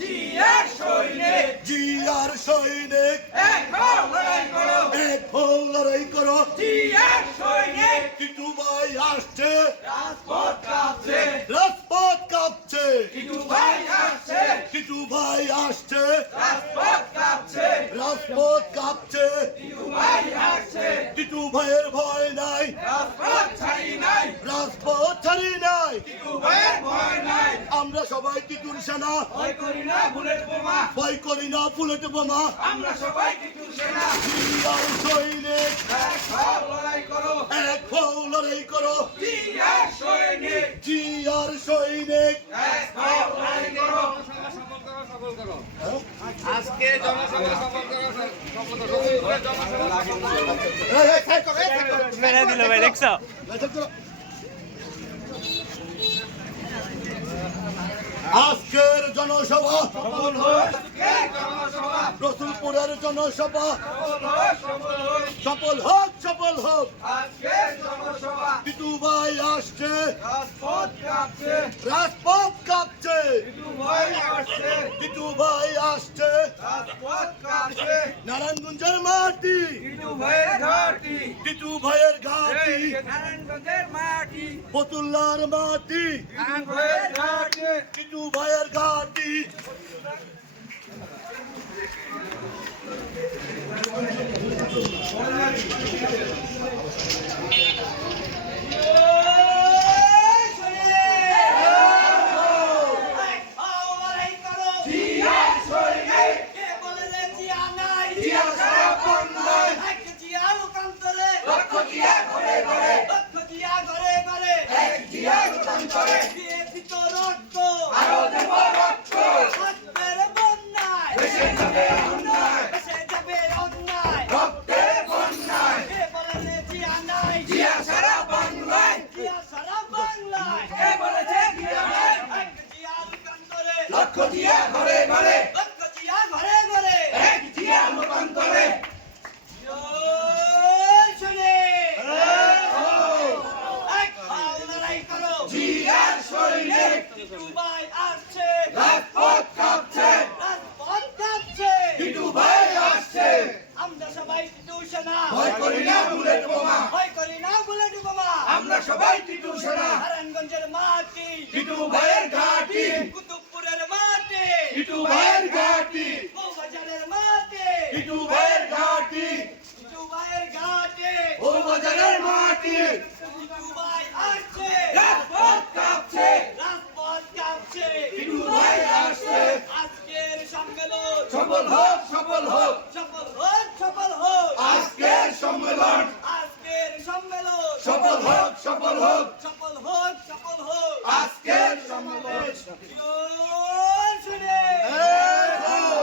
জিয়ার সৈনিক জিয়ার সৈনিক এক হও লড়াই করো এক হও লড়াই করো জিয়ার সৈনিক টিটু ভাই আসছে রাজপথ কাঁপছে রাজপথ কাঁপছে টিটু ভাই আসছে টিটু ভাই আসছে রাজপথ কাঁপছে রাজপথ কাঁপছে টিটু ভাই আসছে টিটু ভাইয়ের ভয় নাই রাজপথ ছাড়ি নাই রাজপথ ছাড়ি নাই টিটু ভাইয়ের ভয় নাই আমরা সবাই টিটুর সেনা ভয় করি না বুলেট বোমা ভয় করি না বুলেট বোমা আমরা সবাই টিটুর সেনা জিয়ার সৈনিক এক হও লড়াই করো এক হও লড়াই করো জিয়ার সৈনিক জিয়ার সৈনিক এক হও লড়াই করো আজকে জনসভা সফল করা মেরে দিল ভাই দেখছো আজকের জনসভা সফল হোক আজকের জনসভা রসুলপুরের জনসভা সফল হোক সফল হোক আজকের জনসভা টিটু ভাই আসছে রাজপথ কাঁপছে রাজপথ কাঁপছে টিটু ভাই আসছে টিটু ভাই আসছে রাজপথ কাঁপছে নারায়ণগঞ্জের মাটি টিটু ভাইয়ের ঘাটি টিটু ভাইয়ের ঘাটি নারায়ণগঞ্জের মাটি ফতুল্লার মাটি টিটু ভাইয়ের ঘাটি টিটু ভাইয়ের ঘাটি জিয়ার সৈনিক জিয়া সারা বাংলায় লক্ষ জিয়া ঘরে ঘরে এক জিয়া রূপান্তরে আরো দেব রক্ত দেশে যাবে অন্যায় রক্তের বন্যায় জিয়া সারা বাংলায় কে বলেছে জিয়া নাই লক্ষ জিয়া ঘরে ঘরে এক জিয়া রূপান্তরে জিয়ার সৈনিক রাজপথ কাঁপছে টিটু ভাই আসছে আমরা সবাই টিটু সেনা ভয় করি না বুলেট বোমা ভয় করি না বুলেট বোমা আমরা সবাই টিটু সেনা নারায়ণগঞ্জের মাটি টিটু ভাইয়ের ঘাটি কুতুবপুরের মাটি টিটু ভাইয়ের ঘাটি বউবাজারের মাটি টিটু ভাইয়ের ঘাটি দুবাইয়ের ঘাটে ও বাজারের মাটি টিটু ভাই আসছে রাজপথ কাঁপছে রাজপথ কাঁপছে টিটু ভাই আসছে আজকের সম্মেলন সফল হোক সফল হোক সফল হোক সফল হোক আজকের সম্মেলন আজকের সম্মেলন সফল হোক সফল হোক সফল হোক সফল হোক আজকের সম্মেলন শুনে এক হও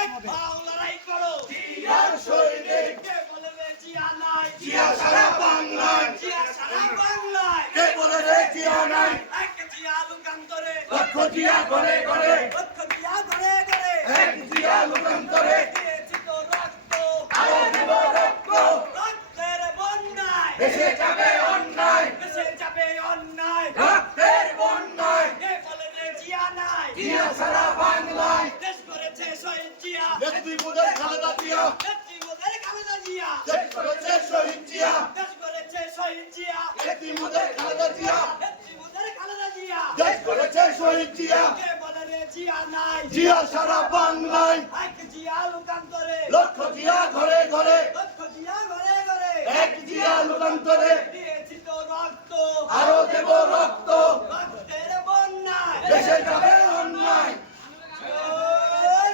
এক ভাও লড়াই করো জিয়ার সৈনিক কে বলে রে জিয়া নাই জিয়া সারা বাংলায় জিয়া সারা বাংলায় কে বলে রে জিয়া নাই এক জিয়া লোকান্তরে লক্ষ জিয়া ঘরে ঘরে লক্ষ জিয়া ঘরে ঘরে এক জিয়া লোকান্তরে দিয়েছি তো রক্ত আরো দেব রক্ত রক্তের বন্যায় দেশে যাবে অন্যায় দেশে যাবে অন্যায় রক্তের বন্যায় কে বলে রে জিয়া নাই জিয়া সারা বাংলায় দেশ করেছে শহীদ জিয়া নেত্রী মোদের খালেদা জিয়া নেত্রী মোদের খালেদা জিয়া দেশ করেছে শহীদ জিয়া দেশ করেছে শহীদ জিয়া নেত্রী মোদের খালেদা জিয়া নেত্রী মোদের খালেদা জিয়া দেশ করেছে শহীদ জিয়া কে বলে রে জিয়া নাই জিয়া সারা বাংলায় এক জিয়া লোকান্তরে লক্ষ জিয়া ঘরে ঘরে লক্ষ জিয়া ঘরে ঘরে এক জিয়া লোকান্তরে দিয়েছি তো রক্ত আরো দেব রক্ত রক্তের বন্যায় দেশে যাবে অন্যায়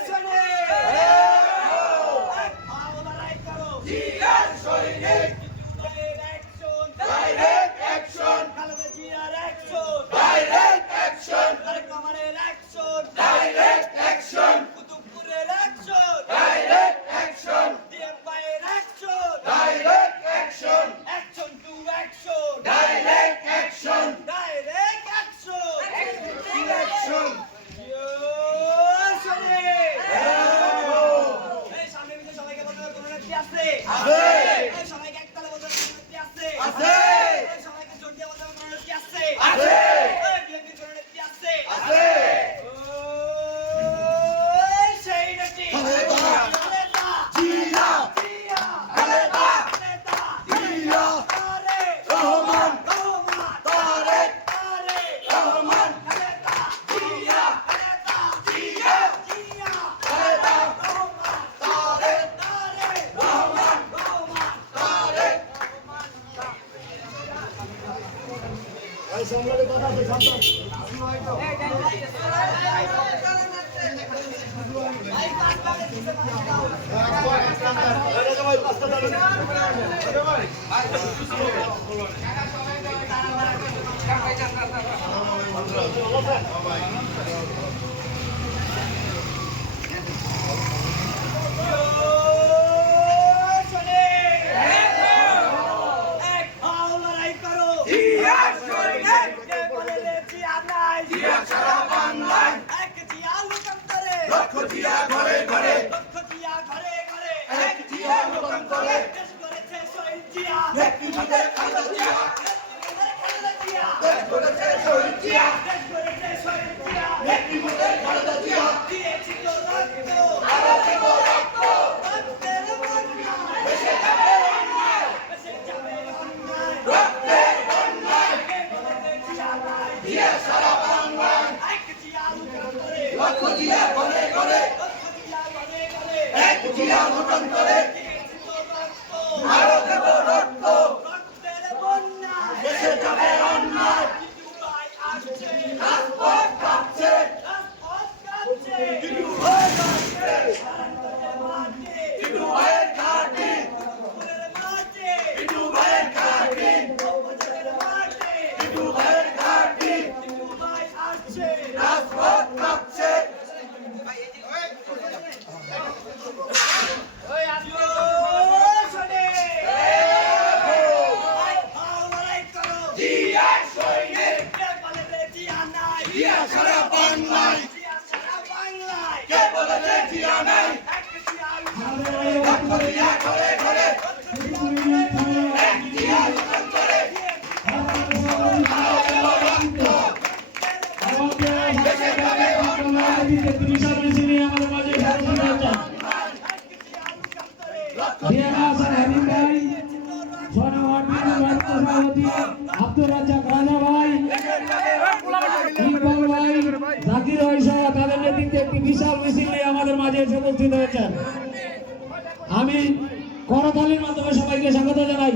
শোনে এক ভাও লড়াই করো জিয়ার সৈনিক অ্যাকশন ডাইরেক্ট অ্যাকশন খালেদা জিয়ার অ্যাকশন ডাইরেক্ট অ্যাকশন তারেক রহমানের অ্যাকশন ডাইরেক্ট অ্যাকশন কুতুবপুরের অ্যাকশন ডাইরেক্ট অ্যাকশন ডিএম ভাইয়ের action direct action action to action direct action direct action action এক ভাও লড়াই করো জিয়া শহীদের কে বলে রে জিয়া নাই জিয়া সারা বাংলায় এক জিয়া লোকান্তরে লক্ষ জিয়া ঘরে ঘরে লক্ষ জিয়া ঘরে ঘরে এক জিয়া লোকান্তরে দেশ করেছে শহীদ জিয়া ব্যক্তিগতে খালেদা জিয়া খালেদা জিয়া দেশ করেছে শহীদ জিয়া দেশ করেছে শহীদ জিয়া ব্যক্তিগতে খালেদা জিয়া দিয়েছি তো রক্ত আরো দেব রক্ত রক্তের বন্যা দেশে যাবে অন্যায় দেশে যাবে অন্যায় রক্তের বন্যায় কে বলে রে জিয়া নাই জিয়া সারা বাংলায় এক জিয়া লোকান্তরে লক্ষ জিয়া ঘরে ঘরে লক্ষ জিয়া ঘরে ঘরে এক জিয়া লোকান্তরে দিয়েছি তো রক্ত আরো দেব রক্ত রক্তের বন্যা দেশে যাবে অন্যায় দুবাই আসছে রাজপথ কাঁপছে রাজপথ কাঁপছে টিটু হয়ে যাচ্ছে ভারতের মাটি টিটু ভাইয়ের ঘাটি পুরের মাটি টিটু ভাইয়ের ঘাটি উপজেলার মাটি টিটু ভাইয়ের ঘাটি দুবাই আসছে রাজপথ কাঁপছে জিয়া শহীদের জিয়া সারা বাংলায় কে বলেছে জিয়া নাই লক্ষ জিয়া ঘরে ঘরে এক জিয়া লোকান্তরে আরো দেব রক্ত দেশে যাবে অন্যায় লক্ষ আব্দুর রাজ্জাক রাজা ভাই ইকবাল ভাই জাকির ভাই সহ তাদের নেতৃত্বে একটি বিশাল মিছিল নিয়ে আমাদের মাঝে এসে উপস্থিত হয়েছেন। আমি করতালির মাধ্যমে সবাইকে স্বাগত জানাই।